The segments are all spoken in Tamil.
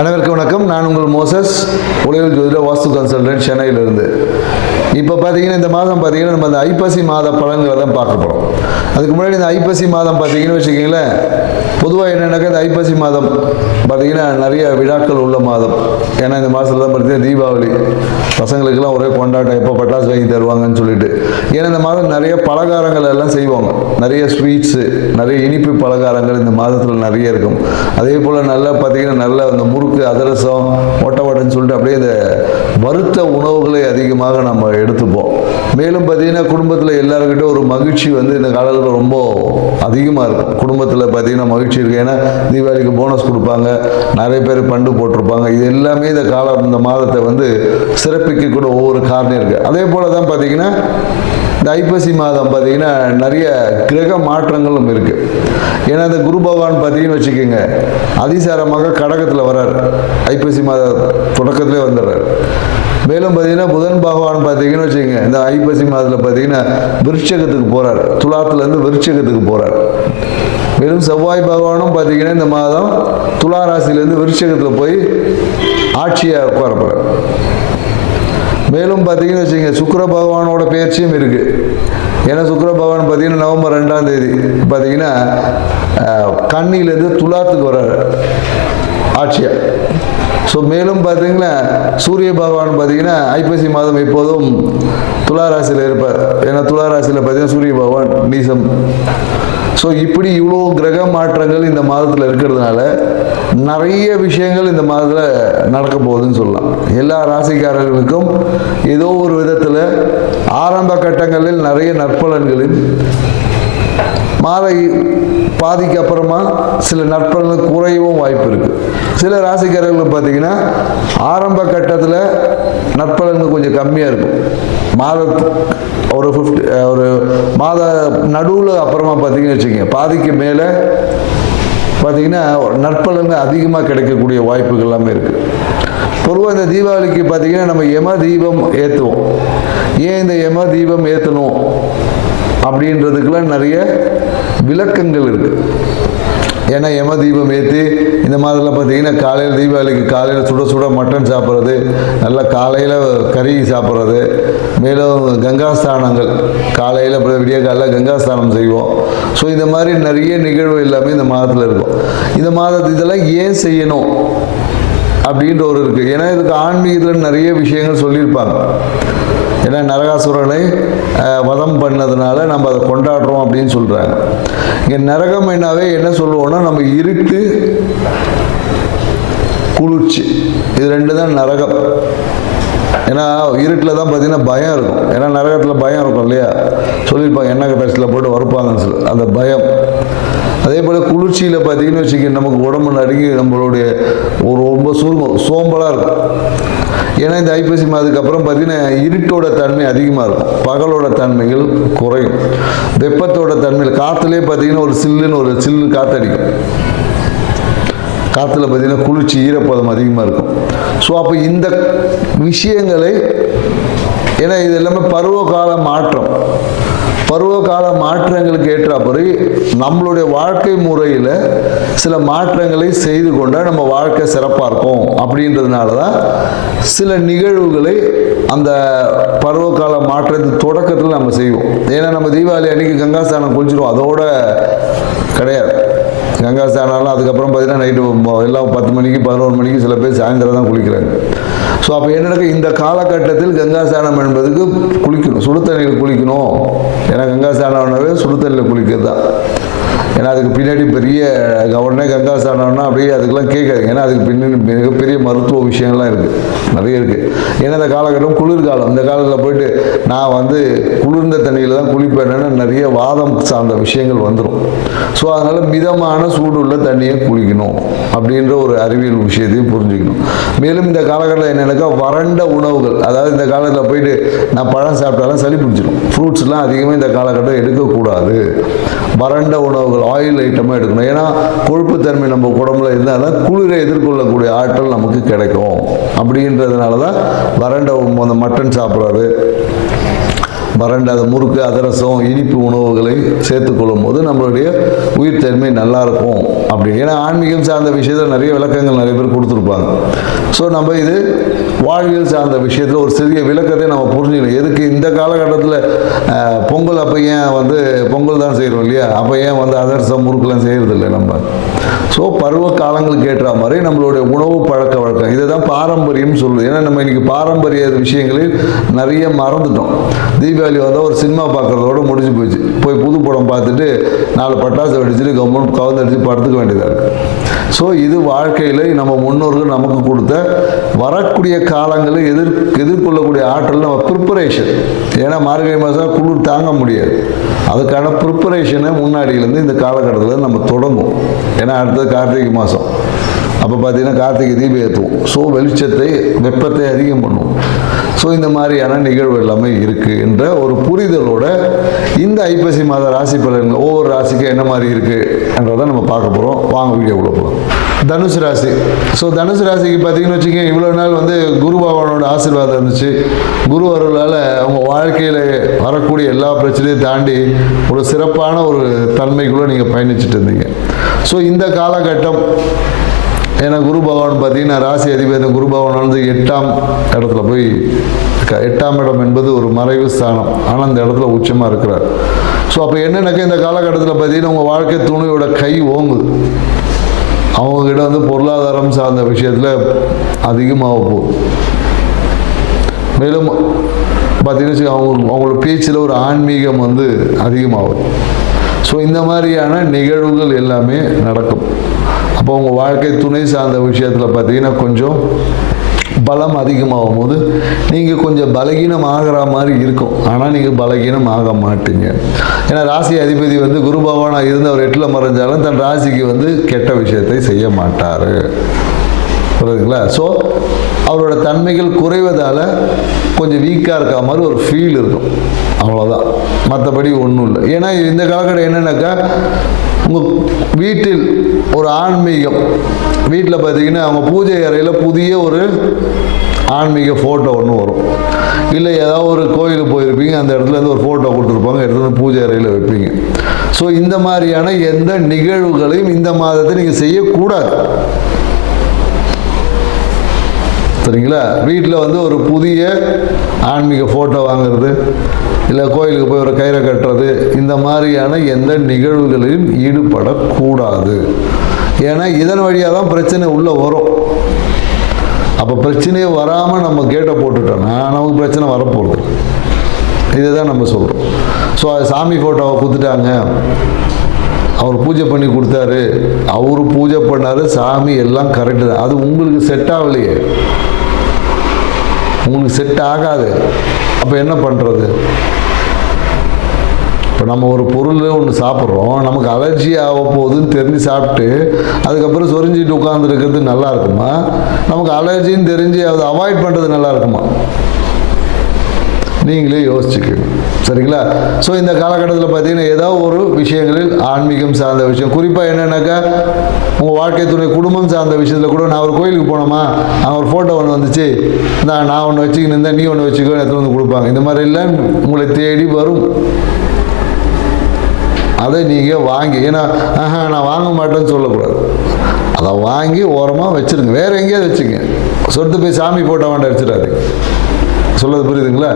அனைவருக்கும் வணக்கம். நான் உங்கள் மோசஸ், உலகில் ஜோதிட வாஸ்து கன்சல்டன்ட், சென்னையிலிருந்து. இப்போ பார்த்தீங்கன்னா இந்த மாதம் பார்த்தீங்கன்னா நம்ம அந்த ஐப்பசி மாத பலன்களை தான் பார்க்க போகிறோம். அதுக்கு முன்னாடி இந்த ஐப்பசி மாதம் பார்த்தீங்கன்னு வச்சுக்கிங்களேன், பொதுவாக என்னென்னாக்கா இந்த ஐப்பசி மாதம் பார்த்தீங்கன்னா நிறைய விழாக்கள் உள்ள மாதம். ஏன்னா இந்த மாதத்தில் தான் பார்த்தீங்கன்னா தீபாவளி, பசங்களுக்கெல்லாம் ஒரே கொண்டாட்டம், எப்போ பட்டாசு வாங்கி தருவாங்கன்னு சொல்லிட்டு. ஏன்னா இந்த மாதம் நிறைய பலகாரங்கள் எல்லாம் செய்வாங்க, நிறைய ஸ்வீட்ஸு, நிறைய இனிப்பு பலகாரங்கள் இந்த மாதத்தில் நிறைய இருக்கும். அதே போல் நல்லா பார்த்தீங்கன்னா நல்ல அந்த முறுக்கு, அதிரசம், ஒட்டவடைன்னு சொல்லிட்டு அப்படியே இந்த வறுத்த உணவுகளை அதிகமாக நம்ம எடுத்துப்போம். மேலும் பார்த்தீங்கன்னா குடும்பத்தில் எல்லாருக்கிட்ட ஒரு மகிழ்ச்சி வந்து இந்த காலத்தில் ரொம்ப அதிகமாக இருக்கும். குடும்பத்தில் பார்த்தீங்கன்னா மகிழ்ச்சி இருக்குது. ஏன்னா தீபாவளிக்கு போனஸ் கொடுப்பாங்க, நிறைய பேர் பண்டு போட்டிருப்பாங்க. இது எல்லாமே இந்த மாதத்தை வந்து சிறப்பிக்கக்கூட ஒவ்வொரு காரணம் இருக்குது. அதே போல் தான் பார்த்தீங்கன்னா இந்த ஐப்பசி மாதம் பார்த்தீங்கன்னா நிறைய கிரக மாற்றங்களும் இருக்குது. ஏன்னா இந்த குரு பகவான் பார்த்தீங்கன்னு வச்சுக்கோங்க, அதிசாரமாக கடகத்தில் வர்றார், ஐப்பசி மாத தொடக்கத்திலே வந்துடுறார். மேலும் பார்த்தீங்கன்னா புதன் பகவான் பார்த்தீங்கன்னு வச்சுக்கோங்க, இந்த ஐப்பசி மாதத்தில் பார்த்தீங்கன்னா விருட்சகத்துக்கு போகிறார், துலாத்துலேருந்து விருட்சகத்துக்கு போகிறார். மேலும் செவ்வாய் பகவானும் பார்த்தீங்கன்னா இந்த மாதம் துலா ராசியிலேருந்து விருட்சகத்தில் போய் ஆட்சியாக உட்கார போகிறார். மேலும் பார்த்தீங்கன்னு வச்சுக்கோங்க, சுக்கிர பகவானோட பயிற்சியும் இருக்குது. ஏன்னா சுக்கிர பகவான் பார்த்தீங்கன்னா நவம்பர் 2ஆம் தேதி பார்த்தீங்கன்னா கன்னியிலேருந்து துலாத்துக்கு வர்றாரு ஆட்சியாக. ஸோ மேலும் பார்த்தீங்கன்னா சூரிய பகவான் பார்த்தீங்கன்னா ஐப்பசி மாதம் எப்போதும் துலா ராசியில் இருப்பார். ஏன்னா துலா ராசியில் பார்த்தீங்கன்னா சூரிய பகவான் நீசம். ஸோ இப்படி இவ்வளோ கிரக மாற்றங்கள் இந்த மாதத்தில் இருக்கிறதுனால நிறைய விஷயங்கள் இந்த மாதத்தில் நடக்க போகுதுன்னு சொல்லலாம். எல்லா ராசிக்காரர்களுக்கும் ஏதோ ஒரு விதத்தில் ஆரம்ப கட்டங்களில் நிறைய நற்பலன்களில் மாத பாதிக்கு அப்புறமா சில நற்பலன்கள் குறையவும் வாய்ப்பு இருக்குது. சில ராசிக்காரர்கள் பார்த்தீங்கன்னா ஆரம்ப கட்டத்தில் நற்பலன்கள் கொஞ்சம் கம்மியாக இருக்கும். ஒரு மாத நடுவில் அப்புறமா பார்த்தீங்கன்னு வச்சுக்கோங்க, பாதிக்கு மேலே பார்த்தீங்கன்னா நற்பலன்கள் அதிகமாக கிடைக்கக்கூடிய வாய்ப்புகள் எல்லாமே இருக்குது. பொதுவாக இந்த தீபாவளிக்கு பார்த்தீங்கன்னா நம்ம யம தீபம் ஏற்றுவோம். ஏன் இந்த யம தீபம் ஏற்றணும் அப்படின்றதுக்கெல்லாம் நிறைய விளக்கங்கள் இருக்குது. ஏன்னா யம தீபம் ஏற்றி இந்த மாதிரிலாம் பார்த்தீங்கன்னா காலையில் தீபாவளிக்கு காலையில் சுட சுட மட்டன் சாப்பிட்றது, நல்லா காலையில் கறி சாப்பிட்றது, மேலும் கங்காஸ்தானங்கள் காலையில் விடிய காலையில் கங்காஸ்தானம் செய்வோம். ஸோ இந்த மாதிரி நிறைய நிகழ்வு எல்லாமே இந்த மாதத்தில் இருக்கும். இந்த இதெல்லாம் ஏன் செய்யணும் அப்படின்ற ஒரு இருக்குது. ஏன்னா இதுக்கு ஆன்மீகத்தில் நிறைய விஷயங்கள் சொல்லியிருப்பாங்க. ஏன்னா நரகாசுரனை வதம் பண்ணதுனால நம்ம அதை கொண்டாடுறோம் அப்படின்னு சொல்கிறாங்க. இங்கே நரகம் என்னாவே என்ன சொல்லுவோம்னா, நம்ம இருட்டு, குளிர்ச்சி, இது ரெண்டு தான் நரகம். ஏன்னா இருட்டில் தான் பார்த்தீங்கன்னா பயம் இருக்கும். ஏன்னா நரகத்தில் பயம் இருக்கும் இல்லையா, சொல்லியிருப்பாங்க எண்ணெய் கட்டத்தில் போட்டு வறுப்பாங்கன்னு சொல்லி, அந்த பயம். அதே போல் குளிர்ச்சியில் பார்த்தீங்கன்னு வச்சுக்க, நமக்கு உடம்பு நடுங்கி நம்மளுடைய ரொம்ப சோம்பலாக இருக்கும். ஏன்னா இந்த ஐப்பசி மாதத்துக்கு அப்புறம் பார்த்தீங்கன்னா இருட்டோட தன்மை அதிகமாக இருக்கும், பகலோட தன்மைகள் குறையும். வெப்பத்தோட தன்மையில் காற்றுலேயே பார்த்தீங்கன்னா ஒரு சில்லு காற்றடிக்கும். காற்றுல பார்த்தீங்கன்னா குளிர்ச்சி, ஈரப்பதம் அதிகமாக இருக்கும். ஸோ அப்போ இந்த விஷயங்களை, ஏன்னா இது எல்லாமே பருவகால மாற்றங்களுக்கு ஏற்றாப்படி நம்மளுடைய வாழ்க்கை முறையில் சில மாற்றங்களை செய்து கொண்டால் நம்ம வாழ்க்கை சிறப்பாக இருக்கும். அப்படின்றதுனால தான் சில நிகழ்வுகளை அந்த பருவகால மாற்றத்தின் தொடக்கத்தில் நம்ம செய்வோம். ஏன்னா நம்ம தீபாவளி அன்னைக்கு கங்காஸ்தானம் குளிச்சிடுவோம், அதோட கிடையாது. கங்காஸ்தானம்லாம் அதுக்கப்புறம் பார்த்தீங்கன்னா நைட்டு எல்லாம் 10 மணிக்கு 11 மணிக்கு சில பேர் சாயந்தரம் தான் குளிக்கிறாங்க. ஸோ அப்போ என்னென்ன இந்த காலகட்டத்தில் கங்காஸ்தானம் என்பதுக்கு குளிக்கணும், சுடுதண்ணியில் குளிக்கணும். ஏன்னா கங்காஸ்தானம்னாவே சுடுதண்ணியில் குளிக்கிறது தான். ஏன்னா அதுக்கு பின்னாடி பெரிய உடனே கங்காஸ்தானம்னா அப்படியே அதுக்கெல்லாம் கேட்காதுங்க. ஏன்னா அதுக்கு பின்னாடி மிகப்பெரிய மருத்துவ விஷயங்கள்லாம் இருக்குது, நிறைய இருக்குது. ஏன்னா இந்த காலகட்டம் குளிர்காலம். இந்த காலத்தில் போயிட்டு நான் வந்து குளிர்ந்த தண்ணியில் தான் குளிப்பேன்னா நிறைய வாதம் சார்ந்த விஷயங்கள் வந்துடும். ஸோ அதனால் மிதமான சூடுள்ள தண்ணியை குளிக்கணும் அப்படின்ற ஒரு அறிவியல் விஷயத்தையும் புரிஞ்சுக்கணும். மேலும் இந்த காலகட்டத்தில் என்னென்னாக்கா வறண்ட உணவுகள், அதாவது இந்த காலத்தில் போயிட்டு நான் பழம் சாப்பிட்டாலும் சளி பிடிச்சிடும். ஃப்ரூட்ஸ்லாம் அதிகமாக இந்த காலகட்டம் எடுக்கக்கூடாது. வறண்ட உணவுகள், ஆயில் ஐட்டமாக எடுக்கணும். ஏன்னா கொழுப்புத்தன்மை நம்ம உடம்புல இருந்தால் தான் குளிரை எதிர்கொள்ளக்கூடிய ஆற்றல் நமக்கு கிடைக்கும். அப்படின்றதுனால தான் வறண்ட அந்த மட்டன் சாப்பிட்றது, வறண்ட முறுக்கு அதிரசம் இனிப்பு உணவுகளை சேர்த்துக்கொள்ளும் போது நம்மளுடைய உயிர் தன்மை நல்லாயிருக்கும் அப்படி. ஏன்னா ஆன்மீகம் சார்ந்த விஷயத்தில் நிறைய விளக்கங்கள் நிறைய பேர் கொடுத்துருப்பாங்க. ஸோ நம்ம இது வாழ்வியல் சார்ந்த விஷயத்தில் ஒரு சிறிய விளக்கத்தை நம்ம புரிஞ்சுக்கணும். எதுக்கு இந்த காலகட்டத்தில் பொங்கல் அப்போ ஏன் பொங்கல் தான் செய்கிறோம் இல்லையா, அப்போ ஏன் அதிரசம் முறுக்கெல்லாம் செய்கிறதில்லை நம்ம. ஸோ பருவ காலங்களுக்கு ஏற்ற மாதிரி நம்மளுடைய உணவு பழக்க வழக்கம் இதை தான் பாரம்பரியம் சொல்லுது. ஏன்னா நம்ம இன்னைக்கு பாரம்பரிய விஷயங்களில் நிறைய மறந்துட்டோம். தீபாவளி வந்தால் ஒரு சினிமா பார்க்குறதோட முடிஞ்சு போச்சு. போய் புது படம் பார்த்துட்டு 4 பட்டாசு வெடிச்சுட்டு கவர்மெண்ட் கவுந்தடிச்சு படுத்துக்க வேண்டியதாக இருக்குது. ஸோ இது வாழ்க்கையில் நம்ம முன்னோர்கள் நமக்கு கொடுத்த வரக்கூடிய காலங்களில் எதிர்கொள்ளக்கூடிய ஆற்றல் நம்ம ப்ரிப்பரேஷன். ஏன்னா மார்கழி மாதம் குளிர் தாங்க முடியாது. அதுக்கான ப்ரிப்பரேஷனை முன்னாடியிலேருந்து இந்த காலகட்டத்தில் நம்ம தொடங்கும். ஏன்னா அடுத்தது கார்த்திகை மாதம். அப்போ பார்த்தீங்கன்னா கார்த்திகை தீபம் ஏற்றுவோம். ஸோ வெளிச்சத்தை வெப்பத்தை அதிகம் பண்ணுவோம். ஸோ இந்த மாதிரியான நிகழ்வு எல்லாமே இருக்குது என்ற ஒரு புரிதலோட இந்த ஐப்பசி மாத ராசி பலன்கள் ஒவ்வொரு ராசிக்கும் என்ன மாதிரி இருக்குது என்றதை நம்ம பார்க்க போகிறோம். வாங்க வீடியோக்குள்ள போகலாம். தனுசு ராசி. ஸோ தனுசு ராசிக்கு பார்த்தீங்கன்னு வச்சுக்கோங்க, இவ்வளோ நாள் குரு பகவானோட ஆசீர்வாதம் இருந்துச்சு. குரு அருளால் அவங்க வாழ்க்கையில் வரக்கூடிய எல்லா பிரச்சனையும் தாண்டி ஒரு சிறப்பான ஒரு தன்மைக்குள்ளே நீங்கள் பயணிச்சுட்டு இருந்தீங்க. ஸோ இந்த காலகட்டம் ஏன்னா குரு பகவான் பார்த்தீங்கன்னா ராசி அதிபதி குரு பகவான் 8ஆம் இடத்துல போய் 8ஆம் இடம் என்பது ஒரு மறைவு ஸ்தானம். ஆனால் அந்த இடத்துல உச்சமாக இருக்கிறார். ஸோ அப்போ என்னென்னாக்கா இந்த காலகட்டத்தில் பார்த்தீங்கன்னா உங்கள் வாழ்க்கை துணையோட கை ஓங்குது. அவங்கக்கிட்ட பொருளாதாரம் சார்ந்த விஷயத்தில் அதிகமாக போகுது. மேலும் பார்த்தீங்கன்னா அவங்களோட பேச்சில் ஒரு ஆன்மீகம் அதிகமாகும். ஸோ இந்த மாதிரியான நிகழ்வுகள் எல்லாமே நடக்கும். அப்போ உங்கள் வாழ்க்கை துணை சார்ந்த விஷயத்தில் பார்த்தீங்கன்னா கொஞ்சம் பலம் அதிகமாகும் போது நீங்கள் கொஞ்சம் பலகீனம் ஆகிற மாதிரி இருக்கும். ஆனால் நீங்கள் பலகீனம் ஆக மாட்டீங்க. ஏன்னா ராசி அதிபதி குரு பகவானாக இருந்து அவர் 8ல் மறைஞ்சாலும் தன் ராசிக்கு கெட்ட விஷயத்தை செய்ய மாட்டார். புரியுதுங்களா? ஸோ அவரோட தன்மைகள் குறைவதால் கொஞ்சம் வீக்காக இருக்க மாதிரி ஒரு ஃபீல் இருக்கும். அவ்வளோதான், மற்றபடி ஒன்றும் இல்லை. ஏன்னா இந்த காலகட்டம் என்னென்னாக்கா உங்கள் வீட்டில் ஒரு ஆன்மீகம், வீட்டில் பார்த்தீங்கன்னா அவங்க பூஜை அறையில் புதிய ஒரு ஆன்மீக ஃபோட்டோ ஒன்று வரும். இல்லை ஏதாவது ஒரு கோயிலுக்கு போயிருப்பீங்க, அந்த இடத்துலேருந்து ஒரு ஃபோட்டோ கொடுத்துருப்பாங்க, எடுத்து பூஜை அறையில் வைப்பீங்க. ஸோ இந்த மாதிரியான எந்த நிகழ்வுகளையும் இந்த மாதத்தை நீங்கள் செய்யக்கூடாது. சரிங்களா? வீட்டில் ஒரு புதிய ஆன்மீக ஃபோட்டோ வாங்குறது, இல்லை கோயிலுக்கு போய் ஒரு கயிறை கட்டுறது, இந்த மாதிரியான எந்த நிகழ்வுகளையும் ஈடுபடக்கூடாது. ஏன்னா இதன் வழியாக தான் பிரச்சனை உள்ளே வரும். அப்போ பிரச்சனையே வராமல் நம்ம கேட்டை போட்டுட்டோம்னா நமக்கு பிரச்சனை வரப்போகுது. இதை தான் நம்ம சொல்கிறோம். ஸோ அது சாமி ஃபோட்டோவை கொடுத்துட்டாங்க, அவர் பூஜை பண்ணி கொடுத்தாரு, அவரு பூஜை பண்ணார், சாமி எல்லாம் கரெக்டு தான். அது உங்களுக்கு செட் ஆகலையே, உங்களுக்கு செட் ஆகாது. அப்போ என்ன பண்ணுறது? இப்போ நம்ம ஒரு பொருள் ஒன்று சாப்பிட்றோம், நமக்கு அலர்ஜி ஆக போகுதுன்னு தெரிஞ்சு சாப்பிட்டு அதுக்கப்புறம் சொரிஞ்சிட்டு உட்காந்துருக்கிறது நல்லா இருக்குமா? நமக்கு அலர்ஜின்னு தெரிஞ்சு அதை அவாய்ட் பண்ணுறது நல்லா இருக்குமா? நீங்களே யோசிச்சுக்கோங்க. சரிங்களா? ஸோ இந்த காலகட்டத்தில் பார்த்தீங்கன்னா ஏதாவது ஒரு விஷயங்களில் ஆன்மீகம் சார்ந்த விஷயம், குறிப்பாக என்னென்னாக்கா உங்கள் வாழ்க்கை துணை குடும்பம் சார்ந்த விஷயத்தில் கூட, நான் ஒரு கோயிலுக்கு போனோமா, அங்கே ஒரு ஃபோட்டோ ஒன்று வந்துச்சு, நான் ஒன்று வச்சுக்கின்னு இருந்தேன், நீ ஒன்று வச்சுக்கோ, எடுத்துகிட்டு கொடுப்பாங்க. இந்த மாதிரி எல்லாம் உங்களை தேடி வரும். அதை நீங்கள் வாங்கி, ஏன்னா நான் வாங்க மாட்டேன்னு சொல்லக்கூடாது. அதை வாங்கி ஓரமாக வச்சுருங்க, வேறு எங்கேயாவது வச்சுங்க. சொத்து போய் சாமி போட்டோ வேண்டாம் வச்சுடாது. சொல்கிறது புரியுதுங்களா?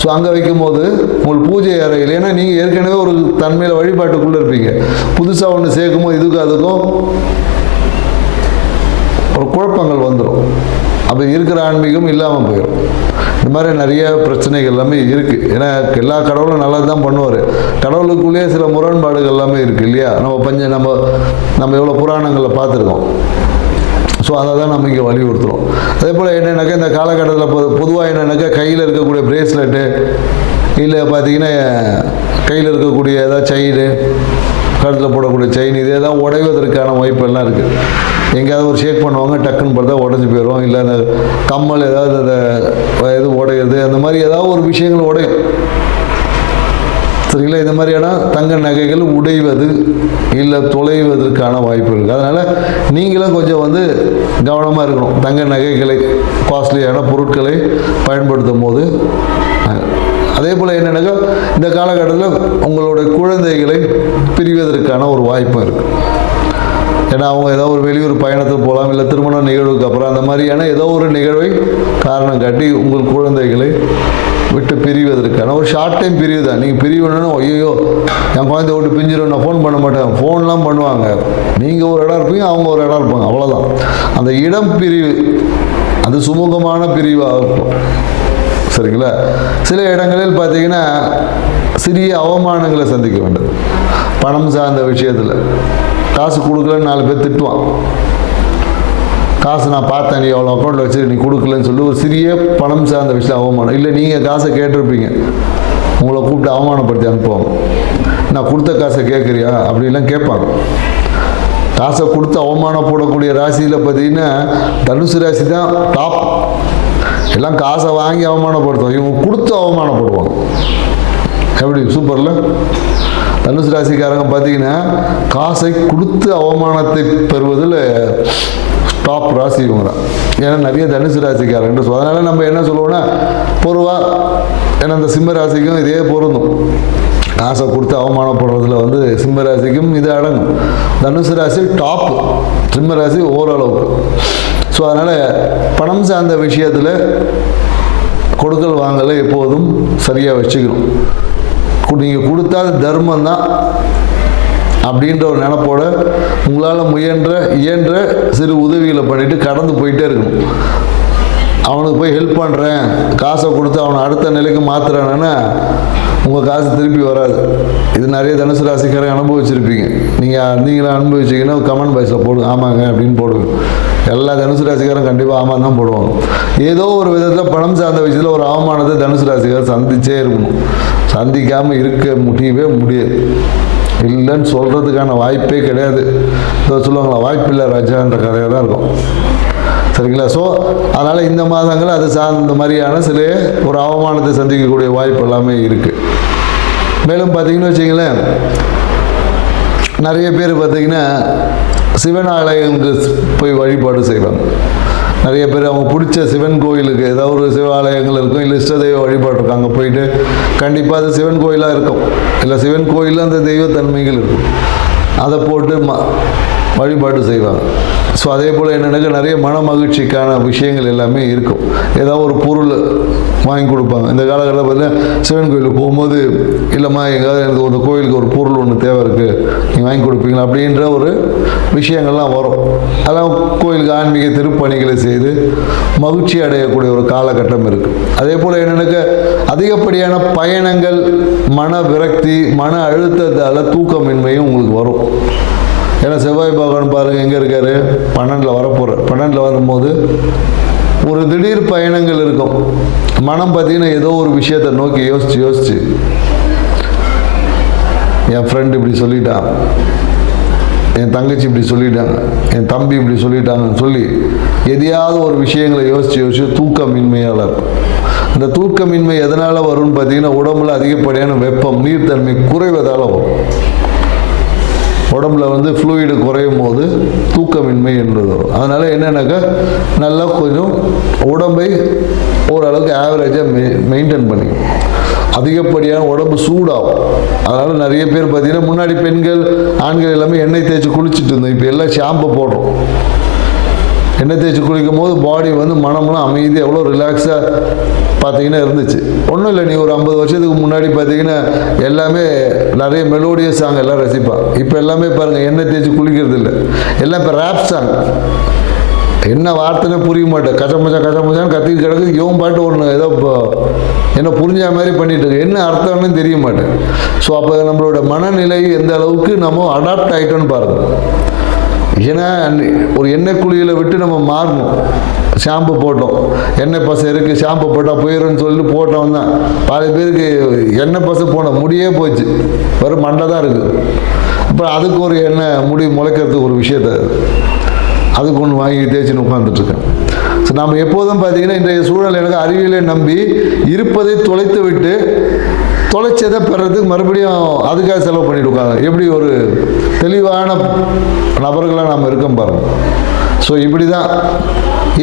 ஸோ அங்கே வைக்கும்போது உங்களுக்கு பூஜை அறையில், ஏன்னா நீங்கள் ஏற்கனவே ஒரு தன்மையில் வழிபாட்டுக்குள்ளே இருப்பீங்க, புதுசாக ஒன்று சேர்க்கும்போது இதுக்கும் அதுக்கும் ஒரு குழப்பங்கள் வந்துடும். அப்போ இருக்கிற ஆன்மீகம் இல்லாமல் போயிடும். இந்த மாதிரி நிறைய பிரச்சனைகள் எல்லாமே இருக்குது. ஏன்னா எல்லா கடவுளும் நல்லா தான் பண்ணுவார். கடவுளுக்குள்ளேயே சில முரண்பாடுகள் எல்லாமே இருக்குது இல்லையா? நம்ம எவ்வளோ புராணங்களில் பார்த்துருக்கோம். ஸோ அதை தான் நம்ம இங்கே வலியுறுத்துகிறோம். அதே போல் என்னென்னாக்கா இந்த காலகட்டத்தில் பொதுவாக என்னென்னாக்கா கையில் இருக்கக்கூடிய பிரேஸ்லெட்டு, இல்லை பார்த்தீங்கன்னா கையில் இருக்கக்கூடிய ஏதாவது செயின், கழுத்தில் போடக்கூடிய செயின், இது எதாவது உடைவதற்கான வாய்ப்பெல்லாம் இருக்குது. எங்கேயாவது ஒரு ஷேக் பண்ணுவாங்க, டக்குன்னு பார்த்தா உடஞ்சி போயிடும். இல்லை அந்த கம்மல் ஏதாவது அந்த இது உடையிறது, அந்த மாதிரி ஏதாவது ஒரு விஷயங்கள் உடையும். சரிங்களா? இந்த மாதிரியான தங்க நகைகள் உடைவது இல்லை தொலைவதற்கான வாய்ப்பு இருக்குது. அதனால் நீங்களும் கொஞ்சம் கவனமாக இருக்கணும். தங்க நகைகளை, காஸ்ட்லியான பொருட்களை பயன்படுத்தும் போது அதே போல் என்னென்னாக்கா இந்த காலகட்டத்தில் உங்களுடைய குழந்தைகளை பிரிவதற்கான ஒரு வாய்ப்பும் இருக்குது. ஏன்னா அவங்க ஏதோ ஒரு வெளியூர் பயணத்துக்கு போகலாம், இல்லை திருமண நிகழ்வுக்கு அப்புறம் அந்த மாதிரியான ஏதோ ஒரு நிகழ்வை காரணம் காட்டி உங்கள் குழந்தைகளை விட்டு பிரிவதற்கான ஒரு ஷார்ட் டைம் பிரிவு தான். நீங்கள் பிரிவுன்னு ஐயோ என் குழந்தை விட்டு பிஞ்சிடும், நான் ஃபோன் பண்ண மாட்டேன், ஃபோன்லாம் பண்ணுவாங்க. நீங்கள் ஒரு இடம் இருப்பீங்க, அவங்க ஒரு இடம் இருப்பாங்க, அவ்வளோதான். அந்த இடம் பிரிவு அது சுமூகமான பிரிவாக இருக்கும், சரிங்களா? சில இடங்களில் பார்த்தீங்கன்னா சிறிய அவமானங்களை சந்திக்க வேண்டும். பணம் சார்ந்த விஷயத்தில் காசு கொடுக்கலன்னு 4 பேர் திட்டுவான். காசு நான் பார்த்தேன், நீ எவ்வளோ அக்கௌண்ட்டில் வச்சு நீ கொடுக்கலன்னு சொல்லி ஒரு சிறிய பணம் சார்ந்த விஷயம் அவமானம். இல்லை நீங்கள் காசை கேட்டிருப்பீங்க, உங்களை கூப்பிட்டு அவமானப்படுத்தி அனுப்புவாங்க. நான் கொடுத்த காசை கேட்குறியா அப்படிலாம் கேட்பாங்க. காசை கொடுத்து அவமானப்படக்கூடிய ராசியில் பார்த்தீங்கன்னா தனுசு ராசி தான் டாப். எல்லாம் காசை வாங்கி அவமானப்படுத்துவோம், இவங்க கொடுத்து அவமானப்படுவாங்க. எப்படி சூப்பரில்? தனுசு ராசிக்காரங்க பார்த்தீங்கன்னா காசை கொடுத்து அவமானத்தை பெறுவதில் டாப் ராசி இவங்க தான். ஏன்னா நிறைய தனுசு ராசிக்காரங்க. ஸோ அதனால் நம்ம என்ன சொல்லுவோம்னா பொதுவாக, ஏன்னா அந்த சிம்ம ராசிக்கும் இதே பொருந்தும். காசை கொடுத்து அவமானப்படுறதுல சிம்ம ராசிக்கும் இது அடங்கும். தனுசு ராசி டாப், சிம்ம ராசி ஓரளவுக்கு. ஸோ அதனால் பணம் சார்ந்த விஷயத்தில் கொடுக்கல் வாங்கலை எப்போதும் சரியாக வச்சுக்கணும். நீங்கள் கொடுத்தா தர்மம் தான் அப்படின்ற ஒரு நினைப்போட உங்களால் இயன்ற சிறு உதவிகளை பண்ணிவிட்டு கடந்து போயிட்டே இருக்கணும். அவனுக்கு போய் ஹெல்ப் பண்ணுறேன், காசை கொடுத்து அவனை அடுத்த நிலைக்கு மாற்றுறானேன்னா உங்கள் காசு திருப்பி வராது. இது நிறைய தனுசு ராசிக்காரங்க அனுபவிச்சிருப்பீங்க. நீங்களும் அனுபவிச்சிங்கன்னா கமெண்ட் பாக்ஸில் போடுங்க, ஆமாங்க அப்படின்னு போடுங்க. எல்லா தனுசு ராசிக்காரும் கண்டிப்பாக ஆமாம் தான் போடுவாங்க. ஏதோ ஒரு விதத்தில் பணம் சார்ந்த விஷயத்தில் ஒரு அவமானத்தை தனுசு ராசிக்காரர் சந்திச்சே இருக்கணும். சந்திக்காமல் இருக்க முடியவே முடியாது. இல்லைன்னு சொல்கிறதுக்கான வாய்ப்பே கிடையாது. சொல்லுவாங்களா, வாய்ப்பில்லை ராஜான்ற கதையாக தான் இருக்கும், சரிங்களா? ஸோ அதனால் இந்த மாதங்கள் அது சார்ந்த மாதிரியான சில ஒரு அவமானத்தை சந்திக்கக்கூடிய வாய்ப்பு எல்லாமே இருக்குது. மேலும் பார்த்தீங்கன்னு வச்சிங்களேன், நிறைய பேர் பார்த்தீங்கன்னா சிவன் ஆலயங்களுக்கு போய் வழிபாடு செய்வாங்க. நிறைய பேர் அவங்க பிடிச்ச சிவன் கோயிலுக்கு, ஏதாவது ஒரு சிவாலயங்கள் இருக்கும், இல்லை இஷ்ட தெய்வ வழிபாடு இருக்கும், அங்கே போயிட்டு கண்டிப்பாக அது சிவன் கோயிலாக இருக்கும், இல்லை சிவன் கோயிலில் அந்த தெய்வத்தன்மைகள் இருக்கும், அதை போட்டு வழிபாடு செய்வாங்க. ஸோ அதே போல் என்னென்னாக்கா நிறைய மன மகிழ்ச்சிக்கான விஷயங்கள் எல்லாமே இருக்கும். ஏதாவது ஒரு பொருள் வாங்கி கொடுப்பாங்க. இந்த காலகட்டத்தில் பார்த்தீங்கன்னா சிவன் கோயிலுக்கு போகும்போது, இல்லைம்மா எங்கேயாவது எனக்கு ஒரு கோயிலுக்கு ஒரு பொருள் ஒன்று தேவை இருக்குது, நீங்கள் வாங்கி கொடுப்பீங்களா அப்படின்ற ஒரு விஷயங்கள்லாம் வரும். அதெல்லாம் கோயிலுக்கு ஆன்மீக திருப்பணிகளை செய்து மகிழ்ச்சி அடையக்கூடிய ஒரு காலகட்டம் இருக்குது. அதே போல் என்னென்னாக்கா அதிகப்படியான பயணங்கள், மன விரக்தி, மன அழுத்தத்தால் தூக்கமின்மையும் உங்களுக்கு வரும். ஏன்னா செவ்வாய் பகவான் பாருங்கள் எங்கே இருக்கார், 12 வரப்போகிறார். 12 வரும்போது ஒரு திடீர் பயணங்கள் இருக்கும். மனம் பார்த்தீங்கன்னா ஏதோ ஒரு விஷயத்தை நோக்கி யோசிச்சு என் ஃப்ரெண்டு இப்படி சொல்லிட்டான், என் தங்கச்சி இப்படி சொல்லிட்டாங்க, என் தம்பி இப்படி சொல்லிட்டாங்கன்னு சொல்லி எதையாவது ஒரு விஷயங்களை யோசிச்சு தூக்கமின்மையால் இருக்கும். அந்த தூக்கமின்மை எதனால் வரும்னு பார்த்தீங்கன்னா உடம்புல அதிகப்படியான வெப்பம், நீர்த்தன்மை குறைவதால் வரும். உடம்புல ஃப்ளூயிடு குறையும் போது தூக்கமின்மை என்பது வரும். அதனால் என்னென்னாக்கா நல்லா கொஞ்சம் உடம்பை ஓரளவுக்கு ஆவரேஜாக மெயின்டைன் பண்ணி, அதிகப்படியான உடம்பு சூடாகும். அதனால் நிறைய பேர் பார்த்தீங்கன்னா முன்னாடி பெண்கள் ஆண்கள் எல்லாமே எண்ணெய் தேய்ச்சி குளிச்சுட்டு இருந்தோம். இப்போ எல்லாம் ஷாம்பு போடுறோம். எண்ணெய் தேய்ச்சி குளிக்கும் போது பாடி மனம்லாம் அமைதி, எவ்வளோ ரிலாக்ஸாக பார்த்தீங்கன்னா இருந்துச்சு. ஒன்றும் இல்லை, நீ ஒரு 50 வருஷத்துக்கு முன்னாடி பார்த்தீங்கன்னா எல்லாமே நிறைய மெலோடியஸ் சாங் எல்லாம் ரசிப்பான். இப்போ எல்லாமே பாருங்கள் எண்ணெய் தேய்ச்சி குளிக்கிறது இல்லை, எல்லாம் இப்போ ரேப் சாங். என்ன வார்த்தைனே புரிய மாட்டேன், கச்சமச்சான்னு கத்திட்டு கிடக்கு. இவன் பாட்டு ஒன்று ஏதோ இப்போ என்ன புரிஞ்ச மாதிரி பண்ணிட்டு இருக்கு, என்ன அர்த்தம்னு தெரிய மாட்டேன். ஸோ அப்போ நம்மளோட மனநிலை எந்த அளவுக்கு நம்ம அடாப்ட் ஆகிட்டோன்னு பாருங்கள். ஏன்னா ஒரு எண்ணெய் குளியில் விட்டு நம்ம மாறணும். ஷாம்பு போட்டோம், எண்ணெய் பசை இருக்குது, ஷாம்பு போட்டால் போயிடும்னு சொல்லிட்டு போட்டோம் தான். பாதி பேருக்கு எண்ணெய் பசை போன முடியே போச்சு, வெறும் மண்டை தான் இருக்குது. அப்புறம் அதுக்கு ஒரு எண்ணெய் முடி முளைக்கிறதுக்கு ஒரு விஷயத்தை அதுக்கு ஒன்று வாங்கி தேய்ச்சின்னு உட்காந்துட்ருக்கேன். ஸோ நம்ம எப்போதும் பார்த்தீங்கன்னா இன்றைய சூழல் எனக்கு அறிவியலை நம்பி இருப்பதை தொலைத்து விட்டு தொலைச்சதை பெறதுக்கு மறுபடியும் அதுக்காக செலவு பண்ணிட்டு உட்காங்க. எப்படி ஒரு தெளிவான நபர்களாக நாம் இருக்கோம் பாருங்கள். ஸோ இப்படி தான்.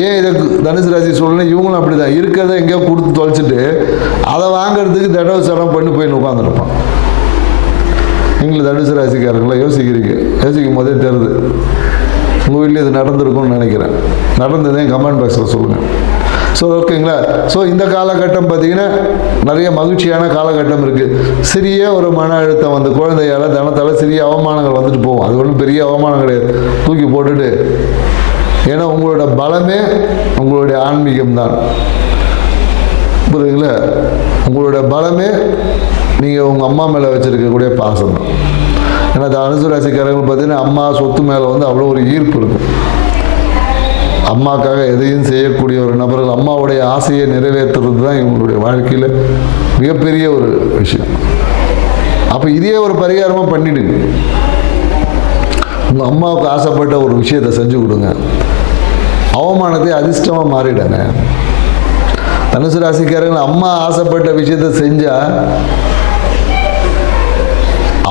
ஏன் இதை தனுசு ராசி சொல்லணும், இவங்களும் அப்படி தான் இருக்கிறத எங்கேயோ கொடுத்து தொலைச்சிட்டு அதை வாங்கிறதுக்கு தடவை சடம் பண்ணி போய் உட்காந்துருப்பான். நீங்களும் தனுசு ராசிக்காரங்களா யோசிக்கும் போதே தெரியுது. உங்கள் வீட்டில் இது நடந்திருக்கும்னு நினைக்கிறேன். நடந்ததே கமெண்ட் பாக்ஸில் சொல்லுங்கள். ஸோ ஓகேங்களா. ஸோ இந்த காலகட்டம் பார்த்திங்கன்னா நிறைய மகிழ்ச்சியான காலகட்டம் இருக்குது. சிறிய ஒரு மன அழுத்தம் வந்து குழந்தையால் தனத்தால் சிறிய அவமானங்கள் வந்துட்டு போகும். அது ஒன்றும் பெரிய அவமானம் கிடையாது, தூக்கி போட்டுட்டு. ஏன்னா உங்களோட பலமே உங்களுடைய ஆன்மீகம் தான், புரியுதுங்களா. உங்களோட பலமே நீங்கள் உங்கள் அம்மா மேலே வச்சுருக்கக்கூடிய பாசம் தான். ஏன்னா தனுசு ராசிக்காரங்க பார்த்தீங்கன்னா அம்மா சொத்து மேலே வந்து அவ்வளோ ஒரு ஈர்ப்பு இருக்கும். அம்மாக்காக எதையும் செய்யக்கூடிய ஒரு நபர்கள், அம்மாவுடைய ஆசையை நிறைவேற்றுறது தான் இவங்களுடைய வாழ்க்கையில் மிகப்பெரிய ஒரு விஷயம். அப்போ இதே ஒரு பரிகாரமாக பண்ணிடுங்க. உங்கள் அம்மாவுக்கு ஆசைப்பட்ட ஒரு விஷயத்தை செஞ்சு கொடுங்க, அவமானத்தை அதிர்ஷ்டமாக மாறிடுங்க. தனுசு ராசிக்காரங்க அம்மா ஆசைப்பட்ட விஷயத்தை செஞ்சால்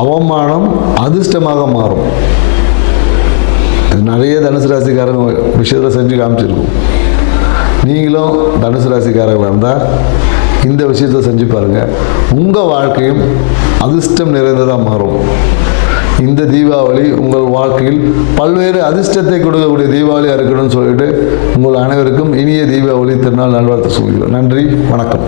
அவமானம் அதிர்ஷ்டமாக மாறும். நிறைய தனுசு ராசிக்காரங்க விஷயத்தில் செஞ்சு காமிச்சிருக்கும். நீங்களும் தனுசு ராசிக்காரங்களாக இருந்தால் இந்த விஷயத்தை செஞ்சு பாருங்கள், உங்கள் வாழ்க்கையும் அதிர்ஷ்டம் நிறைந்ததாக மாறும். இந்த தீபாவளி உங்கள் வாழ்க்கையில் பல்வேறு அதிர்ஷ்டத்தை கொடுக்கக்கூடிய தீபாவளியாக இருக்கணும்னு சொல்லிட்டு உங்கள் அனைவருக்கும் இனிய தீபாவளி திருநாள் நல்வாழ்த்து சொல்கிறோம். நன்றி, வணக்கம்.